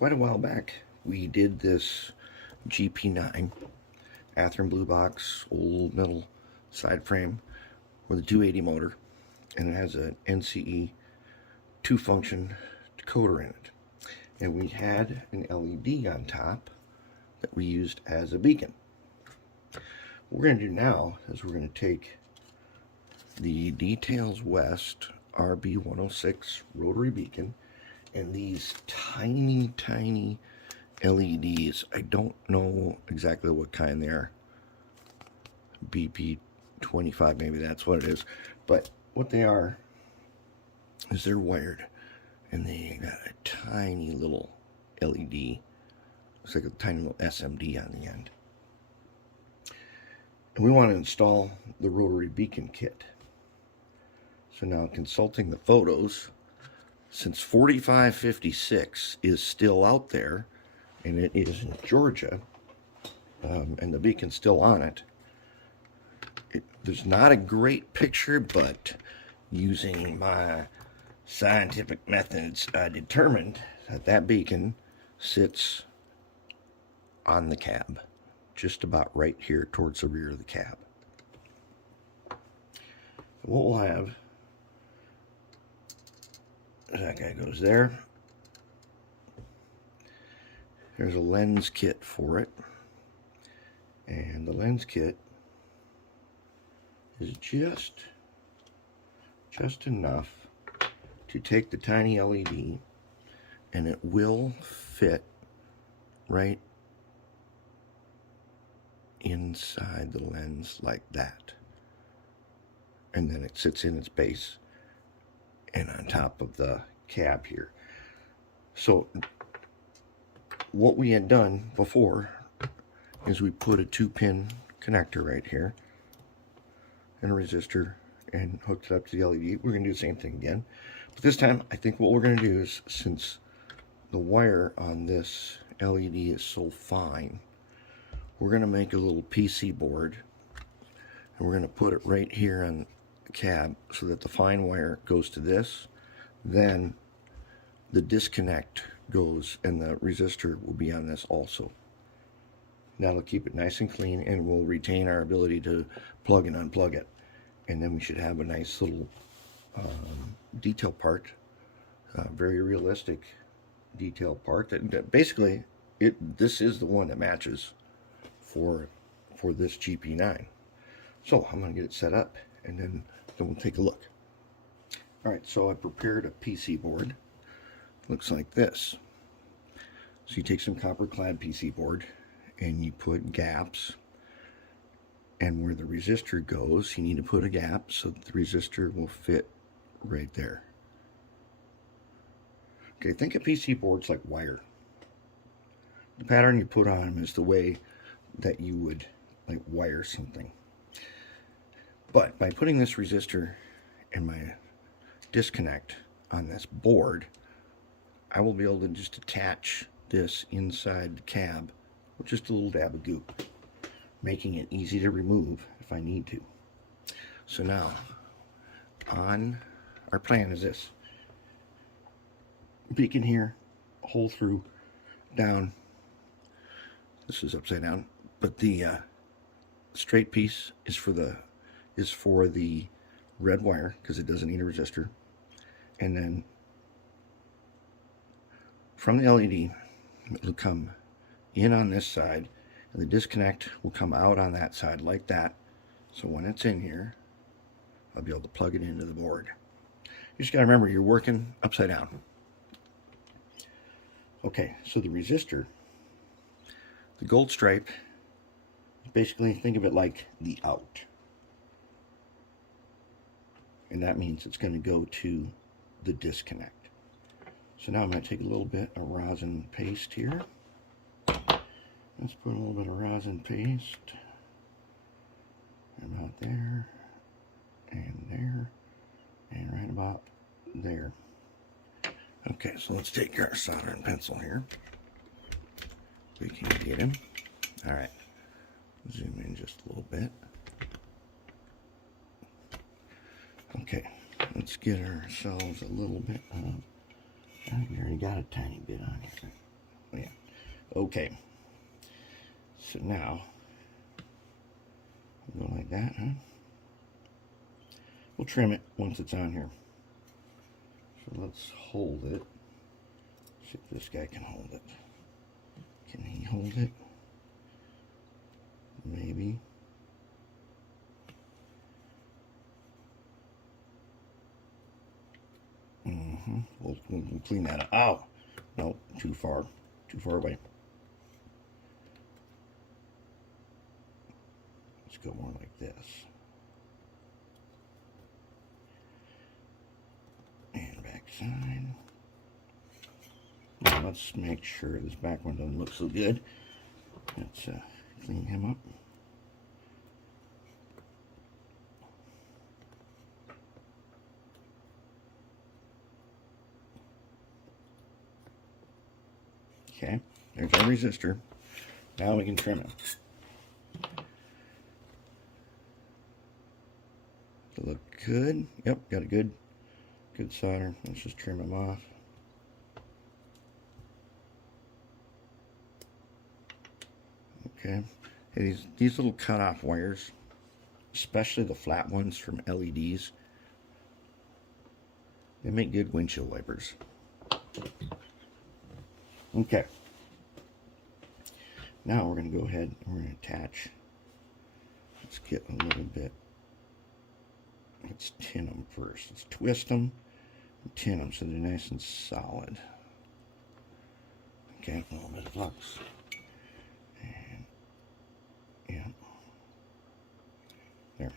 quite a while back, we did this GP9 Athearn Blue Box old metal side frame with a 280 motor, and it has an NCE 2-function decoder in it. And we had an LED on top that we used as a beacon. What we're going to do now is we're going to take the Details West RB106 rotary beacon and these tiny LEDs. I don't know exactly what kind they are. BP25, maybe that's what it is. But what they are is they're wired, and they got a tiny little LED. Looks like a tiny little SMD on the end. And we want to install the rotary beacon kit. So now, consulting the photos, since 4556 is still out there, and it is in Georgia, and the beacon's still on it, there's not a great picture, but using my scientific methods, I determined that that beacon sits on the cab, just about right here towards the rear of the cab. What we'll have, that guy goes there. There's a lens kit for it, and the lens kit is just enough to take the tiny LED, and it will fit right inside the lens like that, and then it sits in its base and on top of the cab here. So what we had done before is we put a 2-pin connector right here and a resistor and hooked it up to the LED. We're going to do the same thing again, but this time I think what we're going to do is, since the wire on this LED is so fine, we're going to make a little PC board, and we're going to put it right here on cab so that the fine wire goes to this, then the disconnect goes and the resistor will be on this also. That'll keep it nice and clean, and we'll retain our ability to plug and unplug it, and then we should have a nice little detail part, very realistic detail part that basically this is the one that matches for this GP9. So I'm going to get it set up, and then we'll take a look. Alright, so I prepared a PC board. Looks like this. So you take some copper clad PC board and you put gaps, and where the resistor goes you need to put a gap so that the resistor will fit right there. Okay, think of PC boards like wire. The pattern you put on them is the way that you would like wire something. But by putting this resistor and my disconnect on this board, I will be able to just attach this inside the cab with just a little dab of goop, making it easy to remove if I need to. So now, our plan is this. Beacon here, hole through, down. This is upside down, but the straight piece is for the red wire, because it doesn't need a resistor. And then from the LED, it will come in on this side, and the disconnect will come out on that side like that. So when it's in here, I'll be able to plug it into the board. You just got to remember, you're working upside down. Okay, so the resistor, the gold stripe, basically think of it like the out. And that means it's going to go to the disconnect. So now I'm going to take a little bit of rosin paste here. Let's put a little bit of rosin paste about there, and right about there. Okay, so let's take our soldering pencil here. We can get him. All right, zoom in just a little bit. Okay, let's get ourselves a little bit of, we already got a tiny bit on here. Okay, so now we'll go like that, huh? We'll trim it once it's on here. So let's hold it. See if this guy can hold it. Can he hold it? Maybe. We'll clean that up. Ow! No, too far away. Let's go more like this. And back side. Now let's make sure this back one doesn't look so good. Let's clean him up. Okay, there's our resistor. Now we can trim it. Does it look good? Yep, got a good solder. Let's just trim them off. Okay, hey, these little cutoff wires, especially the flat ones from LEDs, they make good windshield wipers. Okay, now we're going to go ahead and we're going to attach. Let's get a little bit, let's tin them first. Let's twist them and tin them so they're nice and solid. Okay, a little bit of flux. And, yeah. There.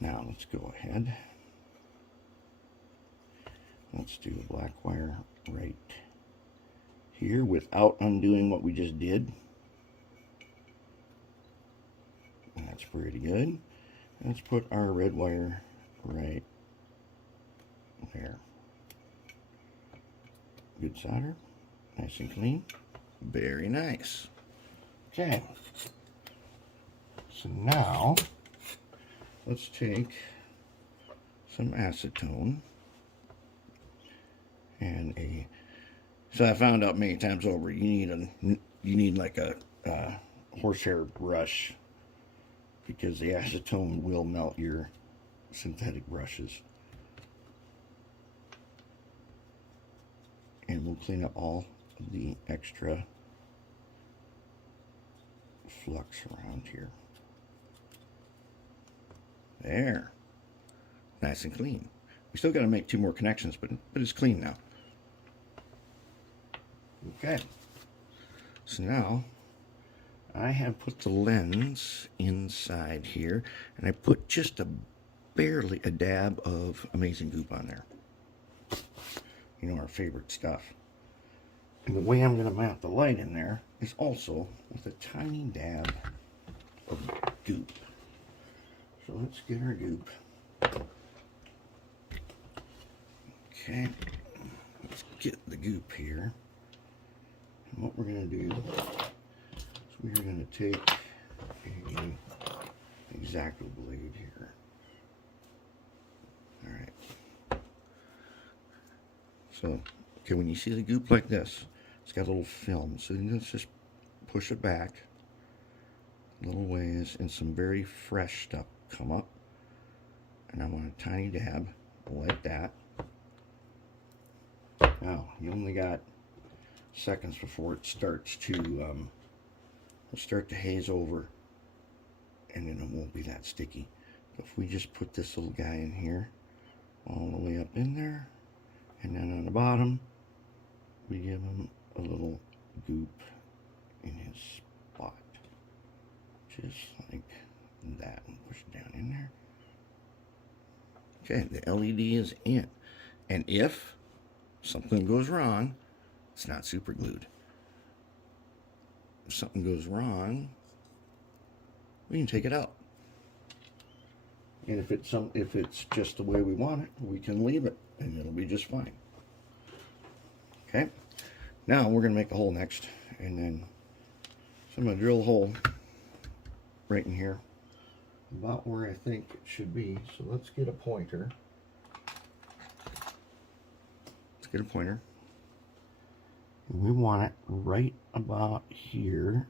Now let's go ahead. Let's do a black wire right here without undoing what we just did. That's pretty good. Let's put our red wire right there. Good solder, nice and clean. Very nice. Okay. So now let's take some acetone and so I found out many times over you need like a horsehair brush, because the acetone will melt your synthetic brushes. And we'll clean up all of the extra flux around here. There. Nice and clean. We still got to make 2 more connections, but it's clean now. Okay. So now I have put the lens inside here, and I put just barely a dab of Amazing Goop on there. You know, our favorite stuff. And the way I'm going to mount the light in there is also with a tiny dab of goop. So let's get our goop. Okay, let's get the goop here. And what we're going to do is we're going to take an X-Acto blade here. All right. So, okay, when you see the goop like this, it's got a little film. So let's just push it back a little ways, and some very fresh stuff come up. And I want a tiny dab like that. Now, you only got seconds before it starts to haze over, and then it won't be that sticky. But if we just put this little guy in here, all the way up in there, and then on the bottom, we give him a little goop in his spot, just like that, and push it down in there. Okay, the LED is in, and if something goes wrong, it's not super glued. If something goes wrong, we can take it out. And if it's just the way we want it, we can leave it, and it'll be just fine. Okay. Now we're gonna make a hole next, and then so I'm gonna drill a hole right in here, about where I think it should be. So let's get a pointer. And we want it right about here.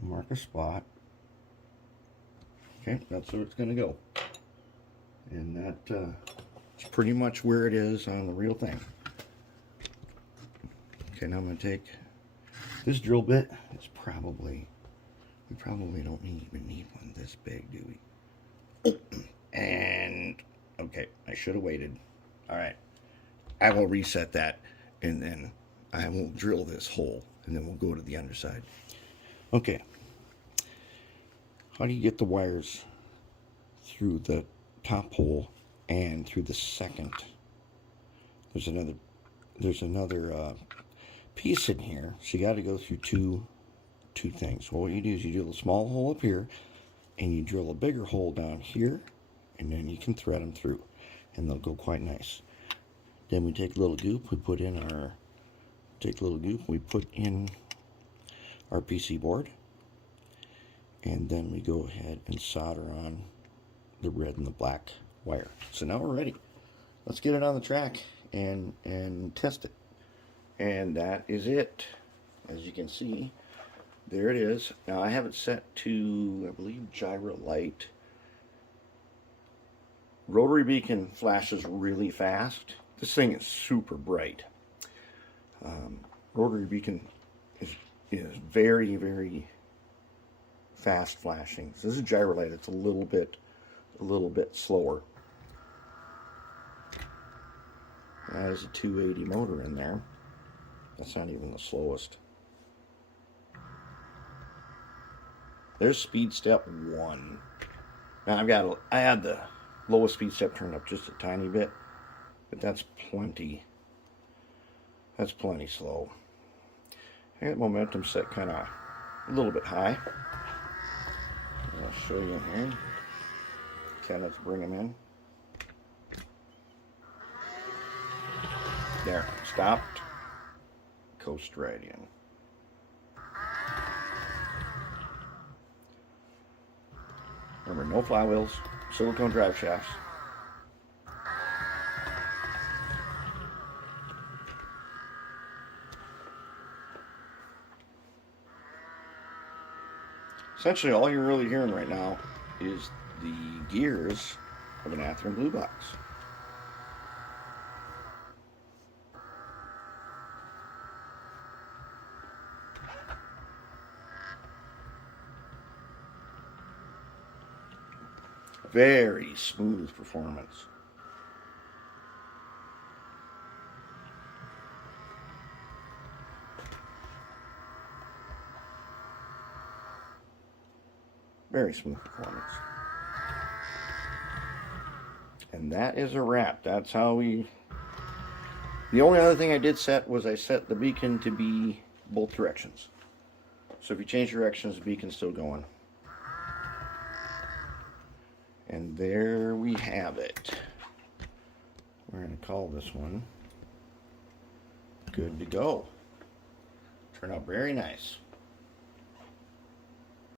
Mark a spot. Okay, that's where it's going to go. And that is pretty much where it is on the real thing. Okay, now I'm going to take this drill bit. It's probably, we probably don't even need one this big, do we? And, okay, I should have waited. All right, I will reset that, and then I will drill this hole, and then we'll go to the underside. Okay, how do you get the wires through the top hole and through the second? There's another piece in here, so you got to go through two things. Well, what you do is you drill a small hole up here, and you drill a bigger hole down here, and then you can thread them through, and they'll go quite nice. Then we take a little goop, we put in our PC board, and then we go ahead and solder on the red and the black wire. So now we're ready. Let's get it on the track and test it. And that is it. As you can see, there it is. Now I have it set to, I believe, gyro light. Rotary beacon flashes really fast. This thing is super bright. Rotary beacon is very, very fast flashing. So this is gyro light. It's a little bit slower. That is a 280 motor in there. That's not even the slowest. There's speed step 1. Now I had the lowest speed step turned up just a tiny bit, but that's plenty. That's plenty slow. I got momentum set kind of a little bit high. I'll show you here. Kind of bring them in. There, stopped. Coast right in. Remember, no flywheels, silicone drive shafts. Essentially, all you're really hearing right now is the gears of an Athearn Blue Box. Very smooth performance. Very smooth performance. And that is a wrap. That's how we... The only other thing I did set was I set the beacon to be both directions. So if you change directions, the beacon's still going. And there we have it. We're going to call this one Good to Go. Turned out very nice.